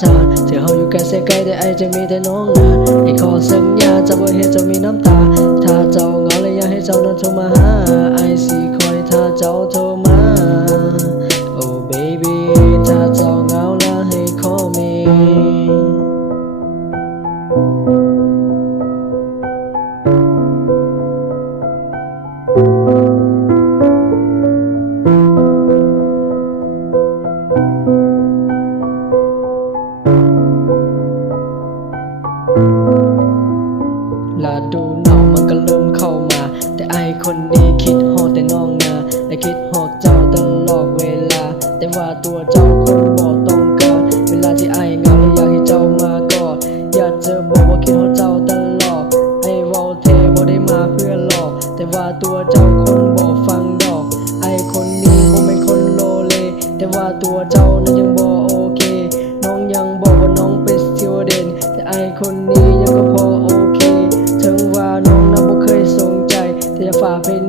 ทานเธอเฮาอยู่ไกลแสนไกลแต่ไอจะมีแต่น้องนาไอขอสัญญาจะบ่เฮ็ดเจ้ามีน้ำตาถ้าเจ้าเหงาและอยากให้เจ้านั้นโทรมาหาไอสิคอยถ้าเจ้าโทรมาโอ้ baby ถ้าเจ้าเหงาแล้วให้ call meลาดูหนาวมันก็เริ่มเข้ามาแต่ไอคนนี้คิดฮอดแต่น้องนาและคิดฮอดเจ้าตลอดเวลาแต่ว่าตัวเจ้าคงบ่ต้องการเวลาที่ไอเหงาและอยากให้เจ้ามากอดอยากจะบอกว่าคิดฮอดเจ้าตลอดไอเว้าแท้บ่ได้มาเพื่อหลอกแต่ว่าตัวเจ้าคงบ่ฟังดอกไอคนนี้บ่เป็นคนโลเลแต่ว่าตัวเจ้านั้นยังบ่โอเคน้องยังบอกว่าน้องเป็นสติวเดนแต่ไอคนนี้ยังก็พอโอเคถึงว่าน้องนั้นบ่เคยสนใจแต่จะฝากเป็น